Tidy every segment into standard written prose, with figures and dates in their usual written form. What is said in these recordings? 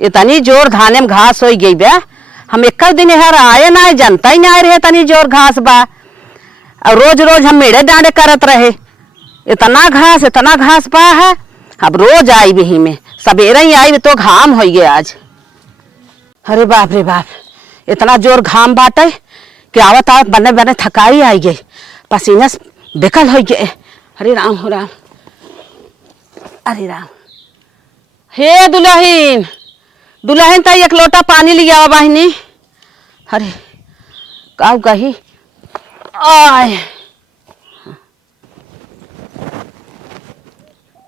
इतनी जोर धाने में घास हो गई बे। हम एक दिन हर आए ना जनता ही ना रहे तनी जोर घास बा। और रोज रोज हम मेड़े डांडे करत रहे। इतना घास बा है। अब रोज आई भी में सवेरे ही आई तो घाम हो गए आज। अरे बाप रे बाप, इतना जोर घाम बाटे कि आवत आवत बने बने थकाई आई गई, पसीना बेकल हो गए। हरे राम हो राम, अरे राम। हे दुल्हन, दुल्हन तो एक लोटा पानी लिया बहनी। अरे का कही आय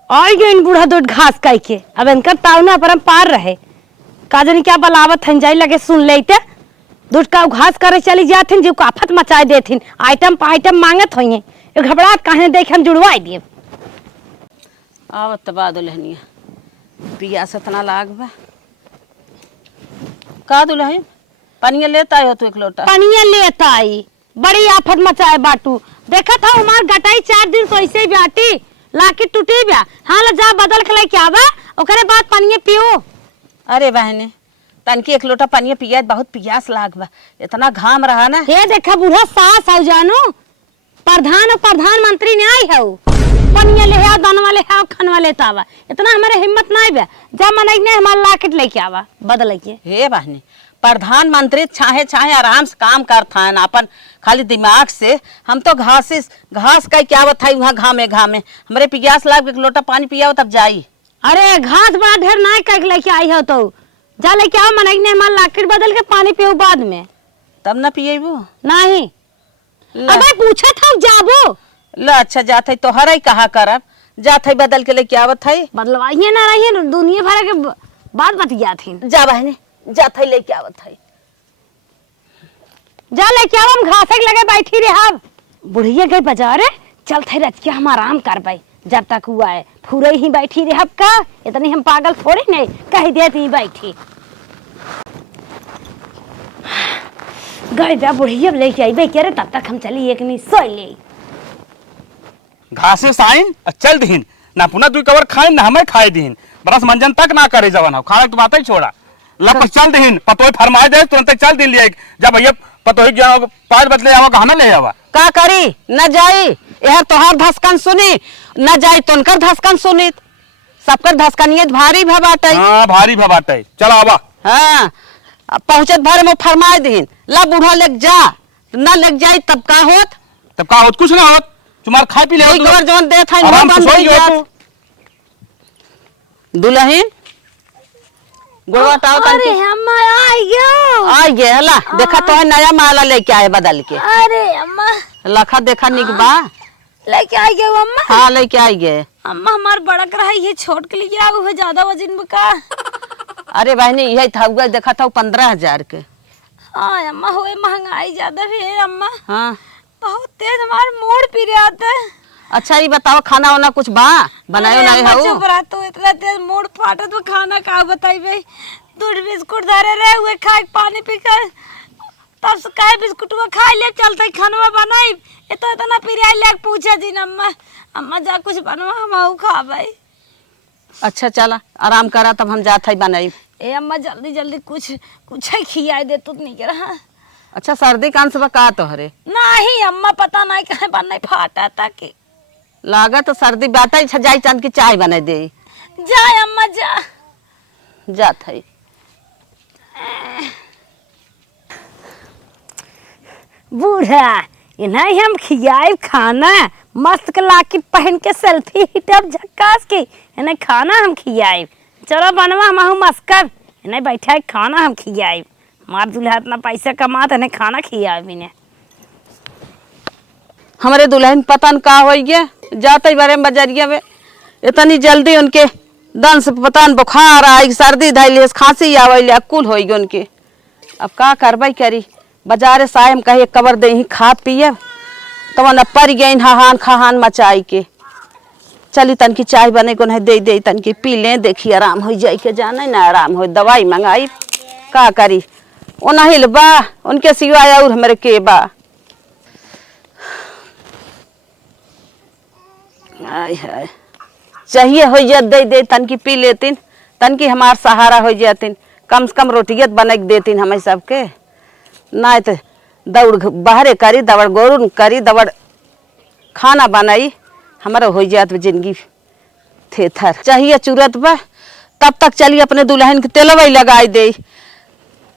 आई गई बूढ़ा दूध घास काई के। अब इनकर तावना परम पार रहे का जानी क्या बलावत हन जाई लगे सुन लेते दूध का घास करे चली जाथिन जो आफत मचाए देथिन। आइटम पे आइटम मांगत होइए घबराहट काहे देख हम जुड़वाई दिए। आवत बा दुल्हनिया पियास इतना लाग बा। का दुल्हन पानी लेता हो तू एक लोटा? पानी लेता आई बड़ी आफत मचाए बाटू। देखा था हमार गटाई 4 दिन तो ऐसे बाटी लाके टूटी बा। हाँ ला जा बदल के लेके आवा ओकरे बाद पानी पियो। अरे बहने तनकी एक लोटा पानी पिया, बहुत पियास लाग बा। इतना घाम रहा ना। ये देखा बूढ़ा सास हो जानू प्रधान और प्रधानमंत्री ने आई है पनिया ले आओ दानवा ले आओ खनवा लेता आवा। इतना हमारे हिम्मत नहीं बा जा मनई ने हमार लाकेट लेके आवा बदल के। हे बहने प्रधानमंत्री छाहे छाहे आराम से काम करता है अपन खाली दिमाग से। हम तो घास का क्या बताई वहाँ घामे हमारे पियास लाग एक लोटा पानी पिया तब जाई। अरे घास बड़ा ढेर नहीं कह लेके आई हो तो जा लेके आओ मनई ने हमार लाकेट बदल के पानी पियो बाद में। तब ना पिएबू नहीं अबे पूछा था जाबो ला। अच्छा जात है तो हर ही कहा करब जात है बदल के लेके आवत है। बदलवाइए ना रहिए दुनिया भर के बात बतिया थी। जा बहने जात है लेके आवत है। जा लेके आओ हम घास लगे बैठी रहे। बुढ़िया गई बाजार चल थे रच के हम आराम कर पाई जब तक हुआ है फूरे ही बैठी रहे। का इतनी हम पागल थोड़ी नहीं कह देती बैठी गई बा बुढ़िया लेके आई क्या रे तब तक हम चली एक नहीं सो ले घासे साइन चल दीन ना पुनः तू कवर खाए ना हमें खाए दीन बरस मंजन तक ना करे जवन हो खाने तो बात ही छोड़ा लप चल दीन पतोई फरमाए दे तुरंत चल दिन लिया जब भैया पतोई जाओ 5 बजे ले आवा कहां ले आवा का करी न जाई यह तोहार धसकन सुनी न जाई तुनकर धसकन सुनी सबकर धसकनियत भारी भबाटै। हां भारी भबाटै चल आवा। हां पहुंचत भर में फरमाए दीन ला बूढ़ा लेक जा न लेक जाई तब का होत कुछ ना होत तुम्हार खाए पी ले एक बार जोन देत है आराम बंद से हो जात। दुल्हन गोटाओ तन अरे अम्मा आ गए ला देखा तो है नया माला लेके आए बदल के। अरे अम्मा लखा देखा निक बा लेके आई गए अम्मा। हाँ लेके आई गए। अम्मा हमार बड़ा रही है छोट के लिए वो है ज्यादा वजन में का। अरे बहनी यही था हुआ देखा था 15,000 के। हाँ अम्मा होए महंगाई ज्यादा है अम्मा। हाँ बहुत तेज हमार मूड पी रहा था। अच्छा ये बताओ खाना वाना कुछ बा बनायो नहीं हो? चुप रहा तो इतना तेज मूड फाटा तो खाना का बताई भाई दूध बिस्कुट धरे रहे हुए खाए पानी पी कर तब से काहे बिस्कुट वो खाई ले चलते खाना बनाई ये तो इतना पी रहा ले पूछा जी अम्मा अम्मा जा कुछ बनवा हम खा भाई। अच्छा चला आराम करा तब हम जात है बनाई। ए अम्मा जल्दी जल्दी कुछ खियाई दे तू नहीं रहा। अच्छा सर्दी कान से का तो हरे नहीं अम्मा पता नहीं कहे बन फाटा तक लागत तो सर्दी बात ही जाई चांद की चाय बना दे जाए अम्मा जा जात है। बूढ़ा इन्हें हम खियाए खाना मस्त के लाकी पहन के सेल्फी हिटअप झक्कास के इन्हें खाना हम खियाए। चलो बनवा हम मस्कर इन्हें बैठा खाना हम खियाए। मार दूल्हा इतना पैसा कमात इन्हें खाना खियाए बिने। हमारे दुल्हन पतन का हो गया जाते बारे में बजरिया में इतनी जल्दी उनके दंस पतन बुखार आई सर्दी धैली खांसी आवे कुल हो गई उनके। अब का करबई करी बाजारे सायम कहे कबर दे खा पिए तो न पर गई हाहान खाहान मचाई के। चली तन की चाय बने को नहीं दे तन की पी ले देखी आराम हो जाए के जाने ना आराम हो दवाई मंगाई का करी ओ नहीं बा उनके सिवाय और हमारे के बा। आय हाय चाहिए हो दे तन की पी लेतीन तन की हमार सहारा हो जातिन, कम से कम रोटियत बना के देतीन हमें सबके। ना तो दौड़ बाहरे करी दौड़ गोरुन करी दौड़ खाना बनाई, हमारा हो जात जिंदगी थेथर। चाहिए चूरत बा तब तक चलिए अपने दुल्हन के तेलवा लगाई दे,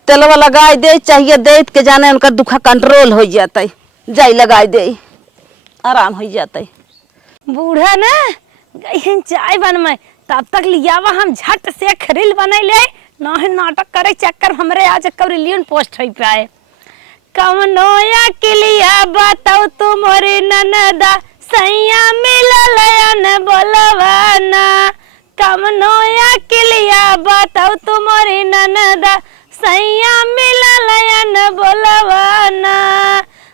तेलवा लगाई दे, चाहिए दे के जाने उनका दुखा कंट्रोल हो जाता है, जाई लगाई दे आराम हो जाता है। बूढ़ा ना गई चाय बनवाए, तब तक लियावा हम झट से खरील बना ले, ना ही नाटक करे चक्कर हमरे आज कवरिलियन पोस्ट हो पाए। कमनोया के लिया बताओ तुम्हारी ननदा सैया मिललयन बोलवाना, कमनोया के लिया बताओ तुम्हारी ननदा सैया मिललयन बोलवाना,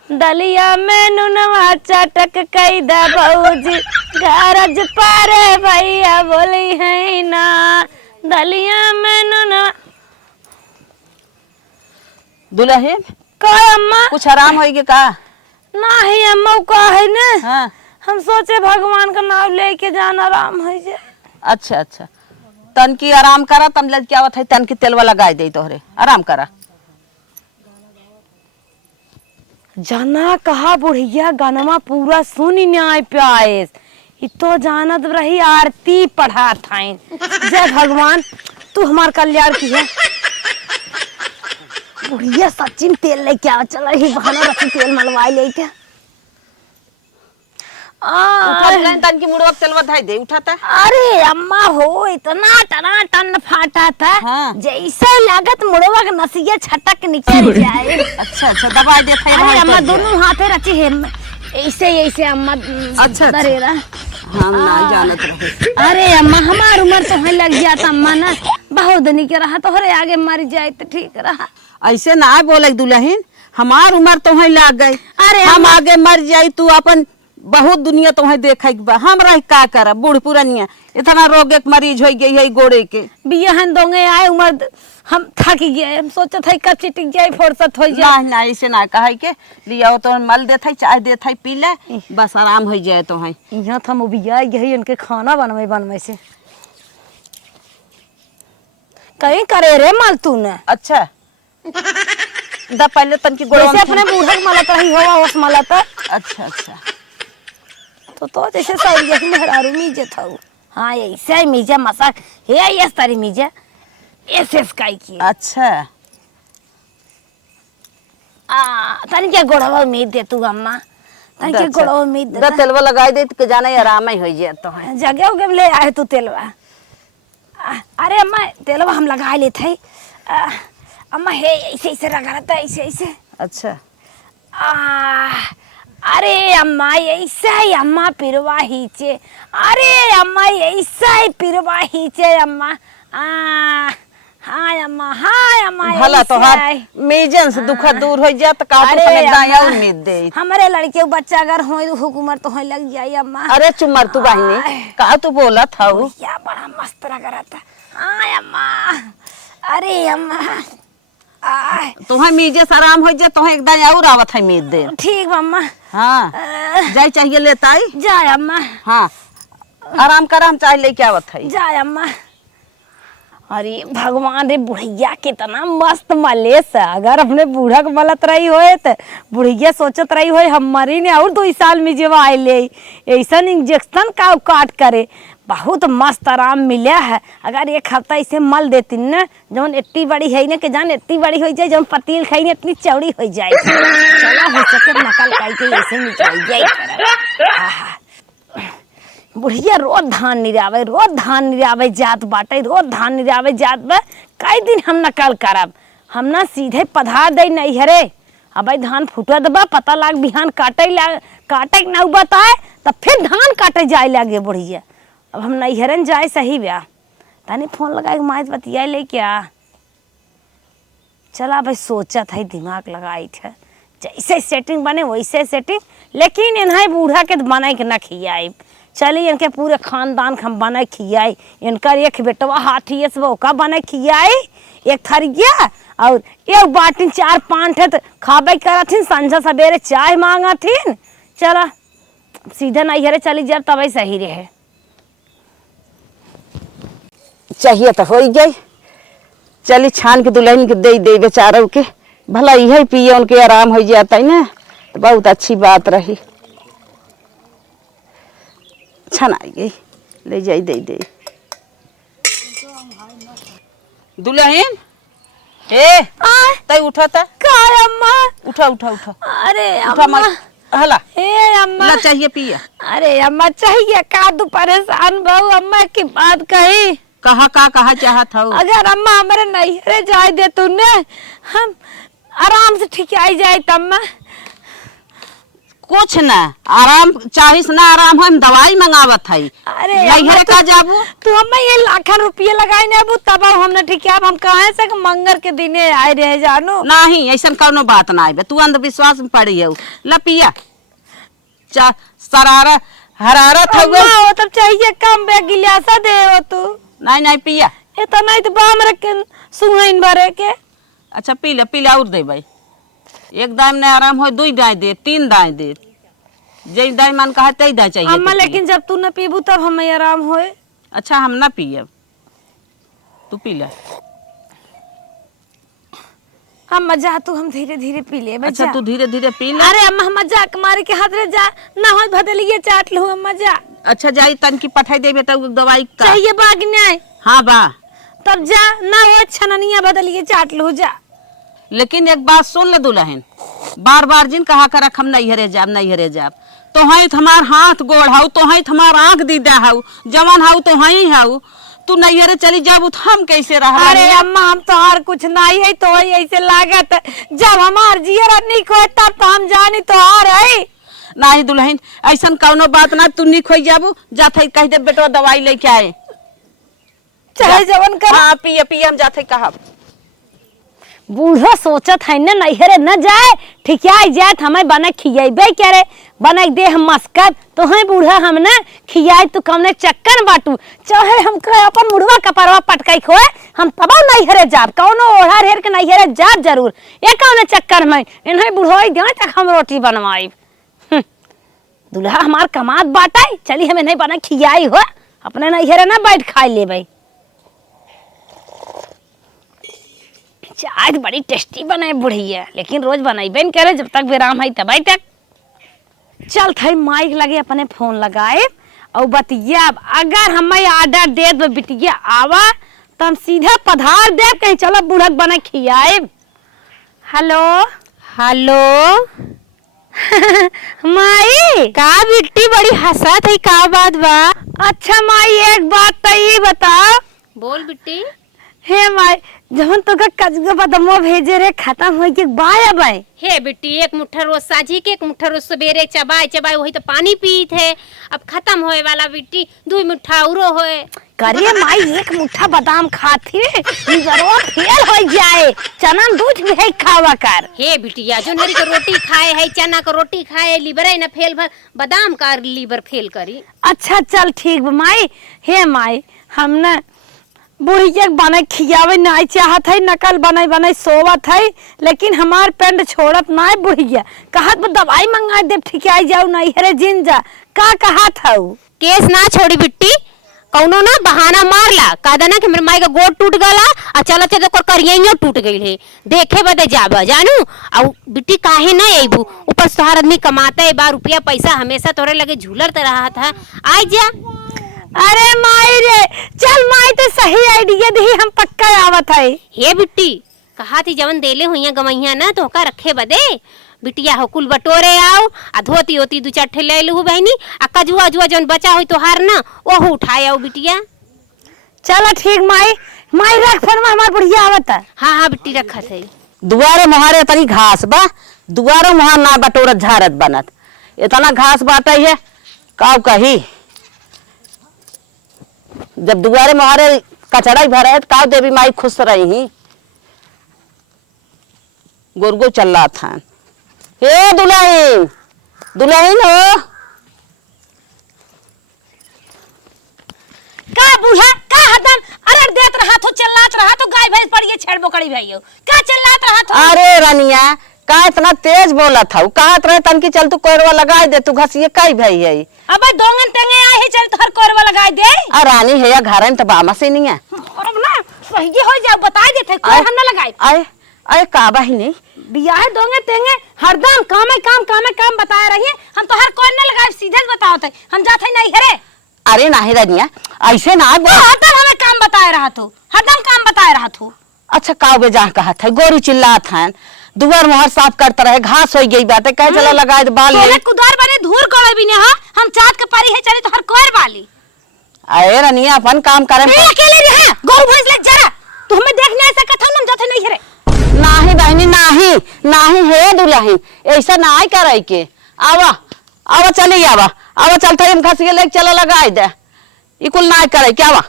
दलिया में नुनवा चटक कई दा बहूजी गरज पारे भैया बोली है ना, दलिया में नुनवा। दुल्हन का अम्मा कुछ आराम होगी का? नहीं अम्मा का है ना। हाँ हम सोचे भगवान का नाम लेके जाना आराम हो जाए। अच्छा अच्छा, तन की आराम करा, तन लग क्या है तन की तेलवा लगाई दे तोहरे, आराम करा। जना कहा बुढ़िया गानमा पूरा सुनी न्याय प्यास, इतो जानत रही आरती पढ़ा था। जय भगवान तू हमार कल्याण की है। बुढ़िया सचिन तेल लेके आ चला ही बहाना रखी तेल मलवाई लेके। तन की मुड़वा तेलवा धाई दे उठाता। अरे अम्मा हो इतना टना टन फाटा था। हाँ। जैसे लागत मुड़वा का नसिया छटक निकल जाए। अच्छा अच्छा, दबा दे थे। अरे अम्मा दोनों हाथे रची है ऐसे ऐसे अम्मा। अच्छा दरेरा हम ना जानत रहे। अरे अम्मा हमार उम्र तो है लग जाता अम्मा ना, बहुत दिन के रहा तोहरे आगे मर जाए तो ठीक रहा। ऐसे ना बोले दुल्हन, हमार उम्र तो है लग गई। अरे हम आगे मर जाई तू अपन बहुत दुनिया तो है देखे बा, हम रह का कर बूढ़ पुरानिया इतना रोग एक मरीज हो गई है गोड़े के। बियाहन दोंगे आए उम्र हम थक गए, हम सोचे थे कब चिटिक जाए फुर्सत हो जाए। ना ऐसे ना कहा के लिया तो मल दे थे, चाय दे थे पी ले, बस आराम हो जाए तो है। यहाँ था मुबिया यही इनके खाना बनवे से कहीं करे रे मल तू ने। अच्छा दा पहले तन की गोड़ जैसे अपने बूढ़ा मलत रही हो उस मलत। अच्छा अच्छा, तो जैसे सही जैसे मेहरारू मीजे था। हाँ ऐसे ही मीजे मसाक है ये तारी मीजे ऐसे स्काई की। अच्छा तन क्या गोड़वा उम्मीद दे तू अम्मा, तन क्या गोड़वा उम्मीद दा तेलवा लगाई दे के जाने आराम ही हो जाए तो है। जगह उगे ले आए तू तेलवा। अरे अम्मा तेलवा हम लगा ले थे अम्मा है ऐसे ऐसे लगा रहता ऐसे ऐसे। अच्छा अरे अम्मा ऐसा ही अम्मा पिरवा हीचे, अरे अम्मा ऐसा ही पिरवा हीचे अम्मा। हाँ अम्मा हाँ अम्मा भला तो हर मेजन से दुख दूर हो जाए तो का तो दाया उम्मीद दे। हमारे लड़के बच्चा अगर होए तो हुकूमत तो होए लग जाए अम्मा। अरे चुमर तू बहनी का तू बोला था वो क्या बड़ा मस्त लग रहा था। हाँ अम्मा अरे अम्मा तुम्हें मीजे से आराम हो जाए तो एक दाया और आवत है मीद दे। ठीक अम्मा। हाँ जाए चाहिए लेता ही जाए अम्मा। हाँ आराम कर, हम चाय लेके आवत है। जाए अम्मा। अरे भगवान रे बुढ़िया कितना मस्त मले से, अगर अपने बूढ़ा को मलत रही होए तो बुढ़िया सोचत रही होए हमारी ने और 2 साल में जवा ले ऐसा इंजेक्शन का काट करे। बहुत मस्त आराम मिला है। अगर 1 हफ्ता इसे मल देती न जौन इतनी बड़ी है ना कि जान इतनी बड़ी हो जाए, जौन पतील खाई इतनी चौड़ी हो जाए। चला हो सके नकल काई के ऐसे निकल जाए। बुढ़िया रोज धान निरावे जात बाटे, रोज धान निरावे जात बा। कई दिन हम नकल करब, हम ना सीधे पधार दे नहीं हरे। अब धान फुटत बा पता लाग बिहान काटे न बताए तब फिर धान काटे जाए लगे बुढ़िया। अब हम नैहरन जाए सही ब्या तानी फोन लगा के माइस बतिया ले क्या। चला भाई सोचा था दिमाग लगाई थे जैसे सेटिंग बने वैसे सेटिंग, लेकिन इन्हें बूढ़ा के बनाए के न खियाई। चलिए इनके पूरे खानदान हम बना खियाई। इनका एक बेटवा हाथी है वो का बना खियाई, एक थरिया और एक बाटी 4-5 है तो खाबे करथिन, संझा सवेरे चाय मांगा थीन। चला सीधे नैहरे चली जाए तब सही रहे। चाहिए तो हो ही गई। चली छान के दुल्हन के दे बेचारों के, भला यही पिए उनके आराम हो जाता है ना, तो बहुत अच्छी बात रही। छन आई गई, ले जाई दे दुल्हन। ए तई उठा था का अम्मा? उठा उठा उठा अरे उठा अम्मा, मत हला ए अम्मा ना चाहिए पिया। अरे अम्मा चाहिए का? तू परेशान बहु अम्मा की बात कही। कहा चाहत हो? अगर अम्मा हमारे नैहरे जाए दे तूने, हम आराम से ठीक आई जाए तम्मा। कुछ ना आराम चाहिए ना, आराम हम दवाई मंगावत है। अरे नैहरे का जाबू तू हमें ये लाखन रुपये लगाई ना अबू, तब हमने ठीक है। हम कहे से कि मंगर के दिने आए रहे जानू। नहीं ऐसा कौनो बात ना आए, तू अंधविश्वास में पड़ी है। लपिया सरारा हरारत हो अम्मा वो तब चाहिए कम बे गिलासा दे हो तू। नहीं पिया। इतना ही तो बाम रखे सुहाइन भरे के। अच्छा पी ले और दे भाई। एक दाम ने आराम हो, 2 दाएं दे, 3 दाएं दे, जई दाएं मन कहा तई दाएं चाहिए अम्मा लेकिन जब तू न पीबू तब हमें आराम होए। अच्छा हम ना पिए, तू पी ले। अम्मा जा तू, हम धीरे धीरे पी ले। अच्छा तू धीरे धीरे पी ले। अरे अम्मा हम मजाक मारे के हाथ रे जा ना हो भदलिए चाट लूं अम्मा जा। अच्छा जाई तन की पठाई दे बेटा दवाई का। चाहिए बागने हाँ बा, तब जा ना हो छननिया बदलिए चाट लूं जा। लेकिन एक बात सुन ले दुल्हन, बार बार जिन कहा कर हम नैहरे जाब, तो हई हमार हाथ गोड़ हाउ, तो हई हमार आंख दीदा हाउ, जवान हाउ तो हई हाउ, तू नैहरे चली जाबू तो हम कैसे रह? अरे अम्मा हम तो हर कुछ नहीं है, तो ही ऐसे लागत जब हमार जियरा नहीं को तब तो हम जानी तो हार है। नहीं दुल्हन ऐसा कौनो बात ना, तू निक हो जाबू, जाते कह दे बेटा दवाई लेके आए, चाहे जवन कर। हाँ पिए हम जाते कहा। बूढ़ा सोचत है ना नैहरे न जाए, ठीक है जाए हमें बना खियाबे करे, बना दे हम मस्कत तो है बूढ़ा हम ना खियाए तू कौन चक्कर बाटू, चाहे हम अपन मुड़वा कपड़वा पटकाई खोए, हम तब नैहरे जाब, कौनो ओढ़ा रेर के नैहरे जाब जरूर। ये कौन चक्कर में इन्हें बुढ़ोई दे तक हम रोटी बनवाई। दूल्हा हमार कमात बाटाई, चली हमें नहीं बना खियाई हो, अपने नैहरे ना बैठ खाई ले भाई। आज बड़ी टेस्टी बनाए बुढ़िया, लेकिन रोज बनाइबे न करे, जब तक विराम है तब तक। चल थे माइक लगे अपने फोन लगाए और बतिया, अगर हमें ऑर्डर दे दो बिटिया आवा तो हम सीधा पधार दे, कहीं चलो बूढ़क बना खियाए। हेलो हेलो माई का बिट्टी बड़ी हंसत है, का बात बा? अच्छा माई एक बात तो ये बता। बोल बिट्टी। हे माई जवन तो का कजगा बदमो भेजे रे खत्म हो के बाय बाय। हे बिट्टी एक मुट्ठा रोज साझी के एक मुट्ठा रोज सवेरे चबाए चबाए वही तो पानी पीत है, अब खत्म होए वाला बिट्टी, 2 मुट्ठा औरो होए। करिए माई एक मुट्ठा बादाम खाती जरूर फेल हो जाए, चना दूध भी है खावा कर। हे बिटिया जो हरी को रोटी खाए है, चना को रोटी खाए, लीवर है ना फेल भर, बादाम का लीवर फेल करी। अच्छा चल ठीक माई। हे माई हम ना बुढ़िया बना खियावे नहीं चाहत है, नकल बनाई बनाई सोवत है, लेकिन हमार पेंट छोड़त नहीं बुढ़िया, कहत दवाई मंगा दे ठीक आई जाऊ नैहरे जिन जा, का कहत हऊ? केस ना छोड़ी बिट्टी, कौनो ना बहाना मारला, कहदा ना कि मेरे माई का गोड़ टूट गला और चला चल तो करियइयो टूट गई है, देखे बदे जाबा जानू। और बिट्टी काहे ना आईबू, ऊपर शहर आदमी कमाता है, 12 रुपया पैसा हमेशा तोरे लगे झूलत रहा था, आई जा। अरे माई रे चल माई तो सही आइडिया दी, हम पक्का आवत है। हे बिट्टी कहा थी जवन देले हुई गवैया ना तो का रखे बदे, बिटिया हो कुल बटोरे आओ आ धोती होती 2-4 ठे ले लू बहनी, आ कजुआ जुआ जवन बचा हुई तो हार ना वो उठाए आओ बिटिया। चलो ठीक माई, माई रख फोन में हमार बुढ़िया आवत है। हाँ हाँ बिट्टी रखा थे। दुआरे मुहारे तनी घास बा, दुआरे मुहार ना बटोरत झारत बनत, इतना घास बाटा है काव कही, जब दुआरे मुहारे कचड़ा भरे काव देवी माई खुश रही। गोरगो चल रहा था, हे दुल्हन दुल्हन हो का बूढ़ा का हदम अरे देत रहा तो चिल्लात रहा तो गाय भैंस पड़ी छेड़ बोकड़ी भइयो, का चिल्लात रहा तो? अरे रनिया का इतना तेज बोला था कहत रहे तन की चल तू कोरवा लगाए दे तू घसिए कई भाई है अब दोंगन तेंगे आए है चल तोहर कोरवा लगा दे आ रानी है या घर में तो बामा से नहीं है अब ना सही हो जा बता देते कोई हम ना लगाए आए आए का बहिनी बियाह दोंगे तेंगे हरदम काम बताए रहिए हम तो हर कोई ना लगाए सीधे बताओ थे हम जाते नहीं हरे अरे नहीं रनिया ऐसे ना तो हरदम हमें काम बताए रहा तू हरदम काम बताए रहा तू अच्छा का बे जा कहा था गोरू चिल्लात हैं दुआर मोहर साफ करता रहे घास हो गई बात है कह चला लगाए बाल तोने कुदार बने धूर कोड़े भी ने हां हम चाट के पारी है चले तो हर कोर वाली अरे रनिया अपन काम करे ए अकेले रहा गौ भैंस ले जरा तू हमें देखने ऐसा कथा हम जाते नहीं हरे नाही बहनी नाही है दुल्हन ऐसा ना आई करे के आवा चली आवा चलते हम घस के ले चला लगाए दे ई कुल ना करे के आवा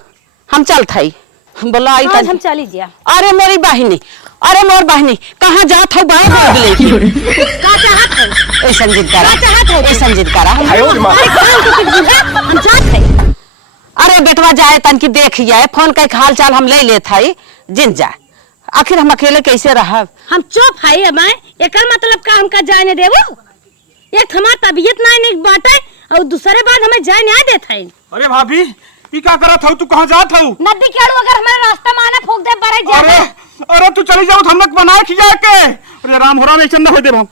हम चलते बोला आई आज हम चली जा अरे मोर बहनी कहाँ जात हो बाएं भाग ले का चाहत है ऐसा जिद करा का चाहत है ऐसा जिद करा हम चाहत है अरे बेटवा जाए तन की देखिए फोन के हाल चाल हम ले लेत हई जिन जाए आखिर हम अकेले कैसे रहब हम चुप है हमें एकर मतलब का हमका जाने देबो एक हमार तबीयत नहीं बाटे और दूसरे बात हमें जाने आ देत है अरे भाभी ई का करत हऊ तू कहां जात हऊ नदी केड़ू अगर हमारे रास्ता में आना फूक दे बड़े अरे जाए अरे तू चली जाओ हम लोग बना खिया के अरे राम हो राम ऐसे न हो दे हम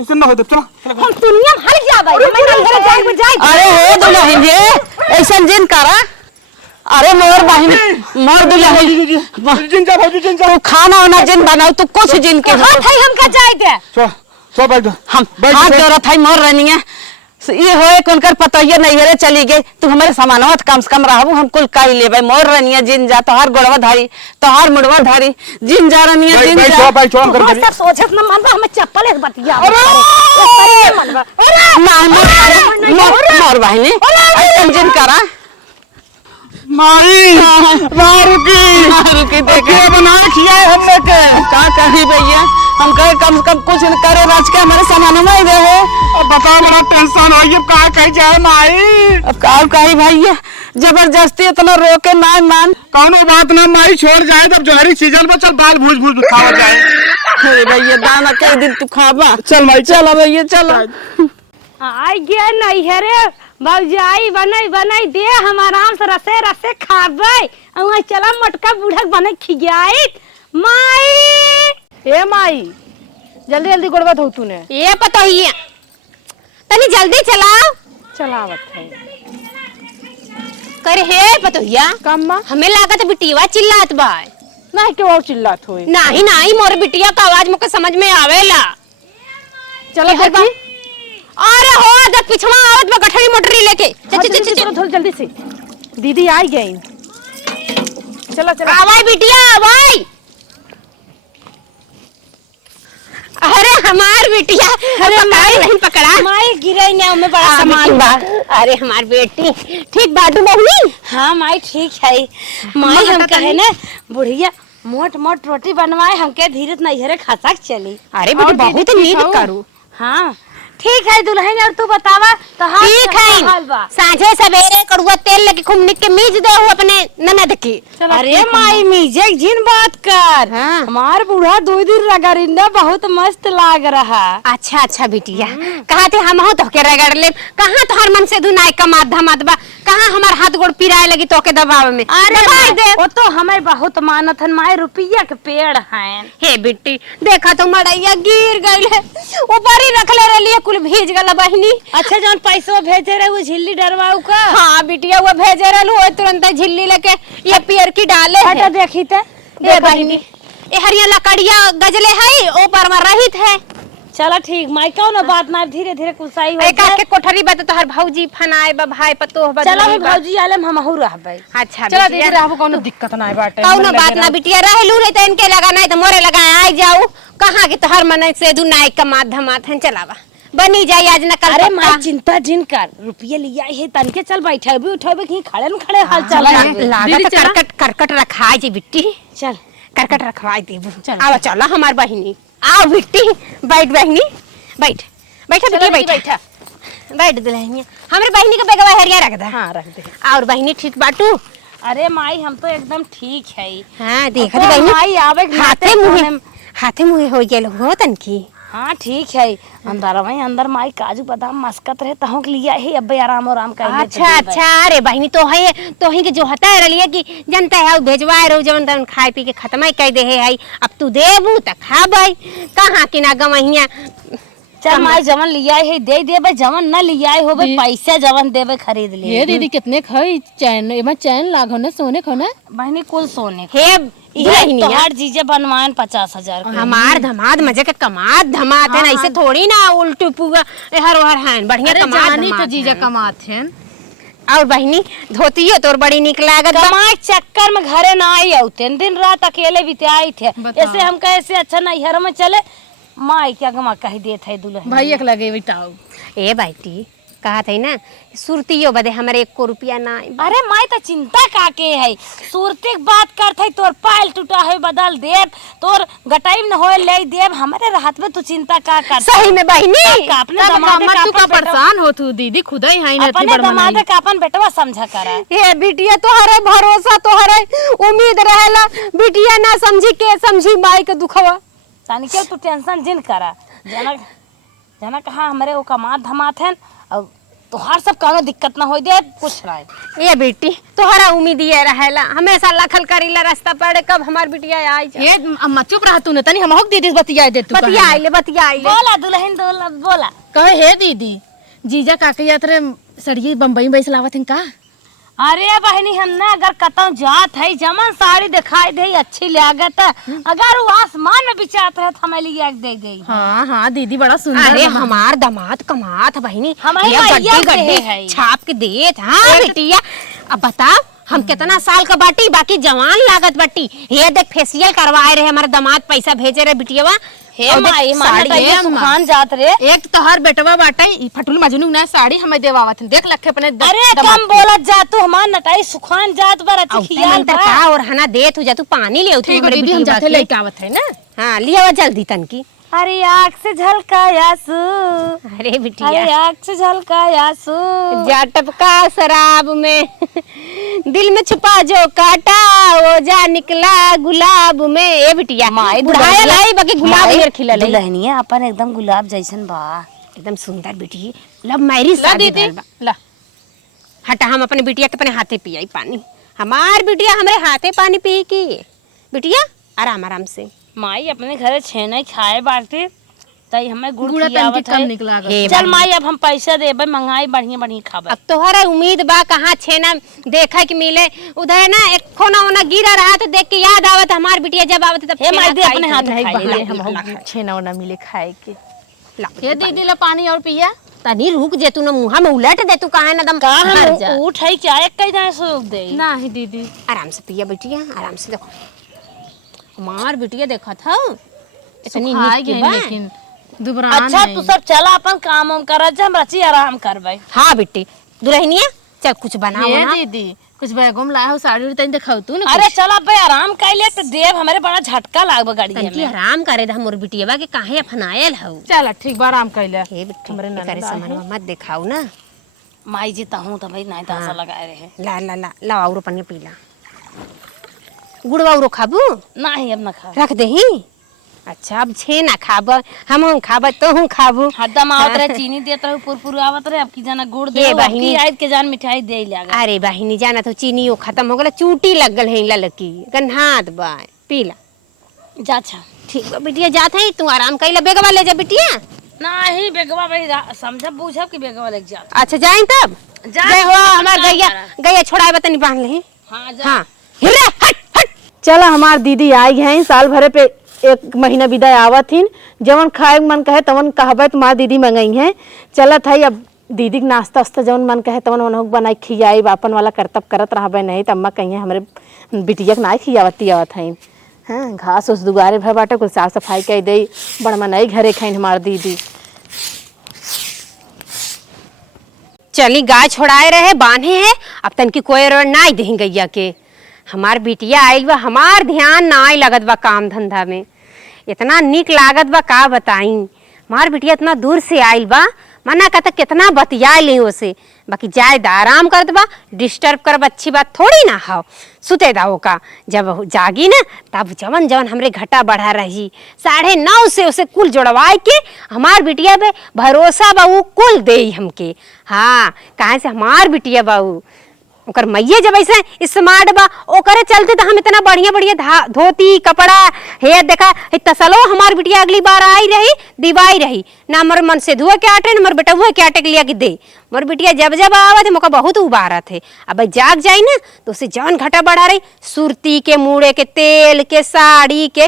ऐसे न हो दे चलो हम दुनिया में हट जाबे हमें नहीं घर जाए बुझाई अरे हो दुल्हन ये ऐसा जिन करा अरे मोर दुल्हन जिन जा भाभी जिन जा तू खाना वाना जिन बनाओ तू कुछ जिन के हां भाई हमका जाए दे चल बैठ जा हम हाथ जोड़त हई मोर रनिया ये होए कुलकर पतइया नहीं हरे चली गई तू हमारे सामानवा कम से कम रहबू हम कुल काई लेबे मोर रनिया जिन जा तोहार गोड़वा धारी तोहार मुड़वा धारी जिन जा रनिया जिन जा भाई चल कर सब सोचत न मनबा हमें चप्पल एक बतिया मोर बहनी ऐसा जिन करा माई रुकी देखे बना खिया हमने के का कही भैया हम कहे कम से कम कुछ करे राज के हमारे सामान में रहे अब बताओ बड़ा टेंशन हो अब का कह जाए माई अब का कही भैया जबरदस्ती इतना रोके ना मान कौनो बात ना माई छोड़ जाए जब जोहरी सीजन में चल बाल भूज भूज खावा जाए अरे भैया दाना कई दिन तू खाबा चल माई चलो भैया चलो आई गया नहीं है रे भौजाई बनाई दे हम आराम से रसे खाबे और चला मटका बूढ़ा बने खियाई माई ए माई जल्दी जल्दी गोड़वा धो तूने ये पता ही है तनी जल्दी चलाओ चलावत है करे हे पतोहिया कम्मा हमें लागत बिटिया चिल्लात बा नहीं के वो चिल्लात होई नहीं मोर बिटिया का आवाज मुके समझ में आवेला चलो हर देखी अरे हो जब पिछवा आवत बा गठरी मोटरी लेके चलो थोड़ी जल्दी से दीदी आई गई चलो चलो आवाई बिटिया आवाई अरे हमार बिटिया अरे माई नहीं पकड़ा माई गिरे ने में बड़ा सामान बा अरे हमार बेटी ठीक बाटू बहुनी हाँ माई ठीक है माई हम कहे ना बुढ़िया मोट रोटी बनवाए हमके धीरे नहीं हरे खसक चली अरे बेटी बहुत नींद करू हाँ ठीक है दुल्हन और तू बतावा तो हाँ ठीक है सांझे सवेरे कड़ुआ तेल लेके खूब निक के मीज दे अपने ननद की अरे माई मीजे जिन बात कर हाँ। हमार बूढ़ा 2 दिन रगड़िंदा बहुत मस्त लाग रहा अच्छा बिटिया कहा थे हम हो तो के रगड़ ले कहां तो हर मन से दुनाई का माध्यम बा कहां हमार हाथ गोड़ पिराए लगी तो के दबाव में दबाई दे वो तो हमें बहुत मानत हन माई रुपया के पेड़ हैं हे बिट्टी देखा तो मड़ैया गिर गइल है ऊपर ही रख ले रही कुल भीज गला बहिनी अच्छा जौन पैसा भेजे रहे वो झिल्ली डरवाऊ का हां बिटिया वो भेजे रहलू तुरंत झिल्ली लेके ये पियर की डाले हटा देखी ते ए बहिनी ए हरिया लकड़िया गजले है ऊपर में रहित है चला ठीक माई कौन बात ना धीरे धीरे कुसाई हो एक के कोठरी बा तो हर भौजी फनाए बा भाई पतो बा चला भौजी आलम हम हु रहबै अच्छा चलो दीदी रहबो कोनो दिक्कत ना बाटे कौनो बात ना बिटिया रहलू रे त इनके लगा नहीं तो मोरे लगा आई जाऊ कहां के तो हर मन से दुनाई का माध्यम आथन चलावा बनी जाई आज न कल अरे माई चिंता जिन कर रुपया लिया है तन के चल बैठे भी उठेबे कि खड़े न खड़े हाल चल लागत करकट रखाई जी बिट्टी चल करकट रखवाई देबू आवा चला हमार बहिनी आओ बिट्टी बैठ बहिनी बैठ बैठा बिटिया बैठा बैठ दुल्हनिया हमरे बहिनी के बेगवा हरिया रख दे हां रख दे और बहिनी ठीक बाटू अरे माई हम तो एकदम ठीक है हां देख रे बहिनी माई आवे हाथे मुहे हो गेल हो तन की हाँ ठीक है अंदर वही अंदर माई काजू बादाम मस्कत रहे तहों के लिया ही अब आराम आराम कर अच्छा अच्छा अरे बहनी तो ही के जो हता रलिया कि जनता है भेजवाए रहो जवन तन खाए पी के खत्म कर दे है अब तू देबू त खाबै कहाँ कि ना गमहिया चल माई जवन लिया है दे देबे जवन न लिया हो भाई पैसे जवन देबे खरीद ले ये दीदी कितने खई चैन एमा चैन लागो ने सोने खो ना बहनी कुल सोने हे ये तोहार जीजे बनवान 50,000 हमार धमाद मजे के कमात धमात है ना ऐसे थोड़ी ना उल्टू पूगा हर हर है बढ़िया कमात जानी तो धमात जीजा हैं। कमात हैं। और बहनी धोती है तोर बड़ी निक लागत बा। कमाए चक्कर में घरे ना आई औते दिन रात अकेले बिताई थे ऐसे हम कैसे अच्छा नैहर में चले माई क्या गमा कह देत है दुल्हन भाई एक लगे बिटाओ ए बेटी कहा था ना सुरतियो बदे हमारे 1 रुपया ना अरे माई तो चिंता काके है सूरती बात करत है तोर पायल टूटा है बदल देव तोर गटाई न होए ले देव हमारे राहत में तू चिंता का कर सही में बहनी अपने दमादे का तू का परेशान हो तू दीदी खुद ही है अपने दमादे का अपन बेटवा समझा करा ये बिटिया तोहरे भरोसा तोहरे उम्मीद रहेला बिटिया ना समझी के समझी माई के दुखवा तानी के तू टेंशन जिन करा जनक जनक हाँ हमारे वो कमात धमात है और तोहार सब कानो दिक्कत ना होई दे कुछ रहा ये बेटी तोहरा उम्मीद ये रहेला हमेशा लखल करीला रास्ता पड़े कब हमार बिटिया आई जा ये अम्मा चुप रह तू न तनी हम दीदी बतिया दे तू बतिया आइले बोला दुल्हन बोला कहे हे दीदी जीजा काके यात्रे सड़िए बम्बई में लावत हैं का अरे बहनी हम ना अगर कतौ जात है जमन साड़ी दिखाई दे अच्छी लागत अगर वो आसमान में बिचात है हमें लिए दे दे हाँ हाँ दीदी बड़ा सुंदर अरे हमार दामाद कमात बहनी हमारी ये मैया गड्डी के गड्डी है। छाप के देत हाँ बिटिया अब बता हम कितना साल का बाटी बाकी जवान लागत बाटी ये देख फेशियल करवाए रहे हमारे दामाद पैसा भेजे रहे बिटिया हे माई माना ये सुखान जात रे एक तो हर बेटवा बाटे फटुल मजनू ना साड़ी हमें देवावत हैं देख लखे अपने अरे कम बोलत जा तू हमार नटाई सुखान जात बर अच्छी खियाल बा का और हना देत हो जा तू पानी ले ठीक है दीदी हम जाते लेके आवत है ना हाँ लिया जल्दी तनकी अरे आँख से झलकाया सू अरे बिटिया अरे आँख से झलकाया सू जा टपका शराब में दिल में छुपा जो काटा वो जा निकला गुलाब में ए बिटिया माई बुढ़ाया लाई बाकी गुलाब नियर खिला ले दुल्हनिया अपन एकदम गुलाब जैसन बा एकदम सुंदर बेटी लव मैरिज शादी दीदी भइल बा। ला हटा हम अपने बिटिया के अपने हाथे पियाई पानी हमार बिटिया हमरे हाथे पानी पी की बिटिया आराम आराम से माई अपने घरे छेना खाए बाटे तई हमें गुड़ गुड़ा खियावत तनकी कम है निकला हे चल माई अब हम पैसा देबे मंगाई बढ़िया बढ़िया खाबे अब तोहरा उम्मीद बा कहाँ छेना देखा कि मिले उधर ना एक खोना ओना गिरा रहा तो देख के याद आवत हमार बिटिया जब आवत तब हे छेना माई दे खाई अपने थी। हाथ में खाई ले हम छेना ओना मिले खाए के ला, ये दीदी ला पानी और पिया तनी रुक जे तू न मुहा में उलट दे तू काहे ना दम का हर जा। हम उठ है क्या एक कई जाए सो दे ना ही दीदी आराम से पिया बिटिया आराम से देखो हमार बिटिया देखा था इतनी खाए निक के गए बा लेकिन दुबरान अच्छा है। तू सब चला अपन काम हम कर हम रची आराम करबे हाँ बिट्टी दुल्हनिया चल कुछ बनाओ ये ना दीदी कुछ बैगों में लाया हो साड़ी उड़ी तनी दिखाओ तू ना अरे चल अब आराम कर ले तो देव हमारे बड़ा झटका लागबे गाड़ी तनकी में आराम करे दा हमर बिटिया के काहे अपनायल हौ चल ठीक बा आराम कैला हे बिट्टी हमरे ननद करे आए सामान मत दिखाओ ना माई जी ताहू तो भाई नहीं तासा लगाए रहे ला ला ला ला और पनिया पीला गुड़वा उरो खाबू नहीं अब ना खा रख देही अच्छा अब छे ना खाब हम खाब तो हूँ खाबू हरदम आवत रहे चीनी देत रहे पुरपुर आवत रहे अब की जाना गुड़ दे ये अब बहिनी। की आयत के जान मिठाई दे लागा अरे बहिनी जाना तो चीनियो खत्म हो गला चूटी लग गल है लड़की गन्हात बा पीला जा अच्छा ठीक बा बिटिया जात है तू आराम कइला बेगवा ले जा बिटिया नहीं बेगवा भाई समझ बूझब कि बेगवा लग जा अच्छा जाई तब जा जय हो हमार गैया गैया छोड़ाए बतनी बांध ले हां जा हाँ हिरे हट हट चला हमार दीदी आई हैं साल भरे पे 1 महीना विदाई आवत हिन जवन खाए के मन कहे तवन कहबे तो मार दीदी मंगाई हैं चलत है अब दीदी के नाश्ता वास्ता जवन मन कहे तवन उन्होंने बनाई खियाई अपन वाला करतब करत रहबे नहीं तो अम्मा कहीं हमारे बिटिया के ना खियावती आवत हैं हाँ घास उस दुगारे भर बाटे कुछ साफ सफाई कर दे बड़ मनई घरे खाइन हमार दीदी चली गाय छोड़ाए रहे बांधे है अब तन की कोई रोड ना दही गैया के हमार बिटिया आइल बा हमार ध्यान ना आई लगत बा काम धंधा में इतना निक लागत बा का बताई हमार बिटिया इतना दूर से आइल बा मना कहता कितना बतिया ली उसे, बाकी जाए दा आराम कर दबा, डिस्टर्ब करब अच्छी बात थोड़ी ना हो। सुते दाओ का जब जागी ना तब जवन जवन हमरे घटा बढ़ा रही 9:30 से उसे कुल जोड़वाए के हमार बिटिया पे भरोसा बाऊ कुल दे हमके। हाँ कहाँ से हमार बिटिया बाऊ ओकर मैये जब ऐसे स्मार्ट बा ओकरे चलते तो हम इतना बढ़िया बढ़िया धोती कपड़ा हे देखा तसलो हमार बिटिया अगली बार आई रही दिवाई रही ना मोर मन से धुआ के आटे ना मोर बेटा हुआ के आटे के लिया के दे। मोर बिटिया जब जब आवा थे मौका बहुत उबारा थे। अब जाग जाई ना तो उसे जौन घटा बढ़ा रही सुरती के मुड़े के तेल के साड़ी के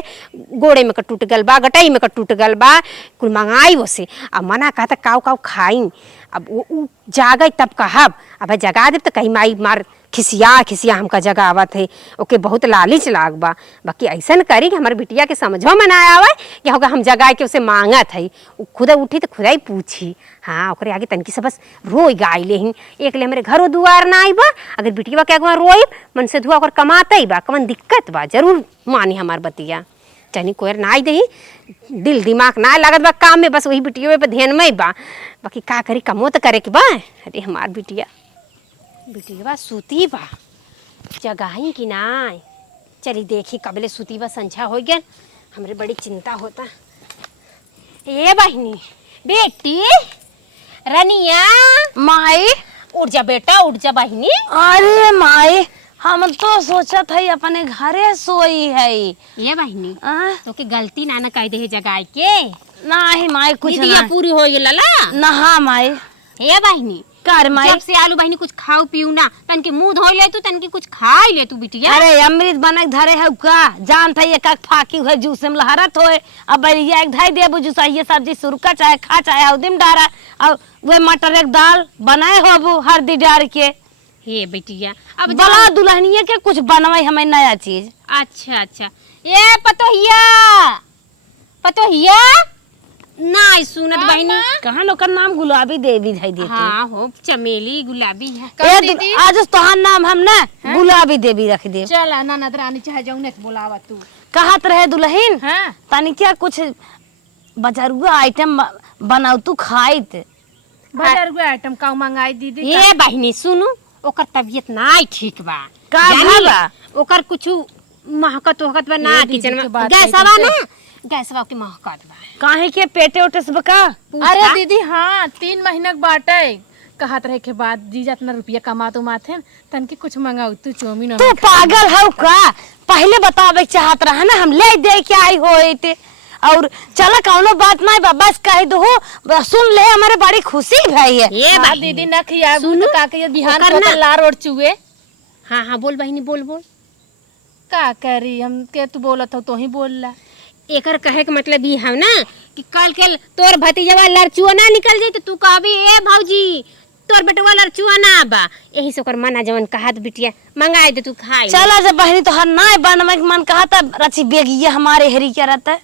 गोड़े में का टूट गल बा गटाई में का टूट गल बा कुल मंगाई उसे। अब मना कहता काव काव खाई। अब वो जागई तब कहब अब जगा दे तो कहीं माई मार खिसिया हमका जगावत है ओके बहुत लालच लाग बा। बाकी ऐसा करी कि हमारे बिटिया के समझो में ना आवे कि होगा हम जगाए के उसे मांगत है। वो खुदा उठी तो खुदा ही पूछी। हाँ ओकरे आगे तनकी से बस रोई गाई लेहिन एक ले मेरे घरों दुआर ना आई बा अगर बिटिया क्या रोई मन से धुआ ओकर कमाता ही बा कमन दिक्कत बा जरूर मानी हमार बतिया चनी कोयर ना आई दही दिल दिमाग ना लागत बा काम में बस वही बिटिया पे ध्यान में बा। बाकी का करी कमो तो करे के बा। अरे हमार बिटिया सूती बा जगाही कि ना चली देखी कबले सूती बा संझा हो गया हमरे बड़ी चिंता होता। ये बहनी बेटी रनिया माई उठ जा बेटा उठ जा बहनी। अरे माई हम तो सोचत है अपने घरे सोई है। ये बहनी आ? तो के गलती ना कह दे जगाए के नहीं माई कुछ दीदिया ना पूरी हो लला ना। हाँ माई ये बहनी कर माई जब से आलू बहनी कुछ खाओ पियो ना तन के मुंह धोई ले तू तन की कुछ खा ले तू बिटिया। अरे अमृत बनक धरे है का जान था ये का फाकी है जूस में लहरत होए। अब ये एक धाई दे बुझू ये सब्जी सुरका चाहे खा चाहे हौदिम डारा और वे मटर एक दाल बनाए हो हल्दी डाल के। हे बेटिया अब बला दुल्हनिया के कुछ बनवाई हमें नया चीज। अच्छा ये पतोहिया नहीं सुनत बहनी कहाँ लोग का नाम गुलाबी देवी है देती। हाँ हो चमेली गुलाबी है आज तोहार नाम हम ना गुलाबी देवी रख दे। चल ननद रानी चाहे जाऊँ बोलावा तू कहत रहे दुल्हन हाँ तनी क्या कुछ बजरुआ आइटम बनाऊ तू खाइत। बाजार आइटम का मंगाई दीदी ये बहनी सुनू ओकर तबीयत ना ठीक बा का जानी बा? ओकर कुछ महकत बा ना ये दीदी किचन के में बात गैसवा ना गैसवा की महकत बा। काहे के पेटे उटे से बका। अरे दीदी हाँ 3 महीना के बाटे कहत रहे के बाद जी जितना रुपया कमात उमाथे तन के कुछ मंगाऊ तू चौमिन तू पागल है का पहले बतावे चाहत रहा ना हम ले दे के आई होते और चला कौनो बात नहीं बा बस कह दो सुन ले हमारे बड़ी खुशी भाई है। ये हाँ बहनी दीदी न खिया सुनू, का के बिहान ओकर को ना- लार और चुए हाँ बोल बहनी बोल का करी हम के तू बोलत हो तो ही बोल ला। एकर कहे के मतलब ये है ना कि कल तोर भतीजवा लड़चुआ ना निकल जाई तो तू कहबी ए भौजी तोर बेटवा लड़चुआ ना बा यही से ओकर मना जवन कहत बिटिया मंगाए दे तू खाए। चला जब बहनी तो हर ना बनवे के मन कहा था रची बेगिया हमारे हरी क्या रहता है।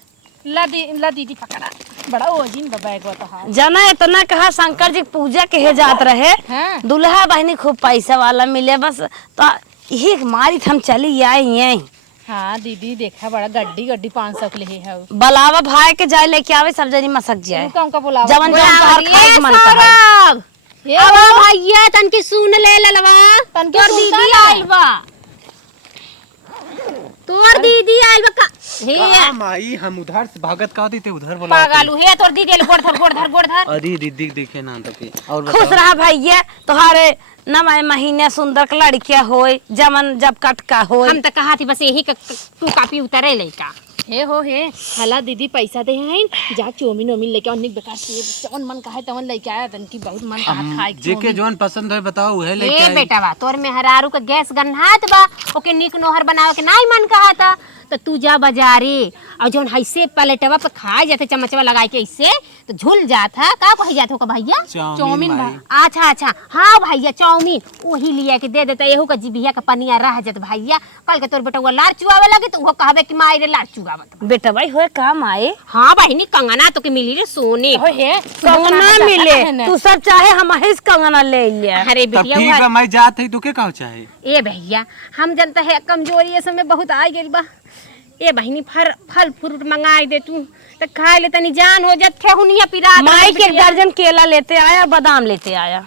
ला दीदी पकड़ा बड़ा ओजिन बैग तो हाँ जाना इतना कहा शंकर जी पूजा के हे जात रहे हाँ। दूल्हा बहनी खूब पैसा वाला मिले बस तो यही मारी हम चली आई यही। हाँ दीदी देखा बड़ा गड्डी 500 के लिए है बलावा भाई के जाए लेके आवे सब जनी मसक जाए उनका उनका बोला जवन जवन तोहर खाए के मन करे। अब भैया तनकी सुन ले ललवा तनकी तोर सुनता दीदी ना। आइल बा तोर दीदी आइल बा हे माई हम उधर से भागत का थे उधर बोला पागलू हे तोर दीदी आइल गोड़ धर अरे दीदी देखे ना तके और खुश रहा भैया तोहारे नवाए महीने सुंदर के लड़किया होए जमन जब कटका होए। हम तो कहा थी बस यही तू कापी उतरे लइका हे हो हे हला दीदी पैसा दे हैं जा चौमिन ओमिन लेके अनेक बेकार से जवन मन का है तवन लेके आया तन की बहुत मन का खाए जेके जोन पसंद है बताओ वह लेके ए आई। बेटा बा तोर में हरारू का गैस गन्हात बा ओके निक नोहर बनावे के नाई मन कहा था तो तू जा बाजारे और जोन ऐसे पलेटवा पे खाए जाते चमचवा लगाए के ऐसे तो झुल जात है का कही जात हो का भैया चाउमीन माई। अच्छा हाँ भैया चाउमीन वही लिया के दे देता एहू का जिभिया का पनिया रह जात भैया कल के तोर बेटा वो लार चुआवे लगे तो वो कहबे कि माई रे लार चुआवत बेटा भाई होए काम आए हाँ बहिनी कंगना तो के मिली रे सोने हो हे कंगना मिले तू सब चाहे हम हिस कंगना ले लिया। अरे तब बेटिया ठीक वो- है मैं जात है तो के कहो चाहे ए भैया हम जनता है कमजोरी ये समय बहुत आ गई बा ए बहिनी फल फ्रूट मंगाई दे तू तो खाए ले तनी जान हो जात ठेहुनिया पिरा माई के 1 दर्जन केला लेते आया, बादाम लेते आया।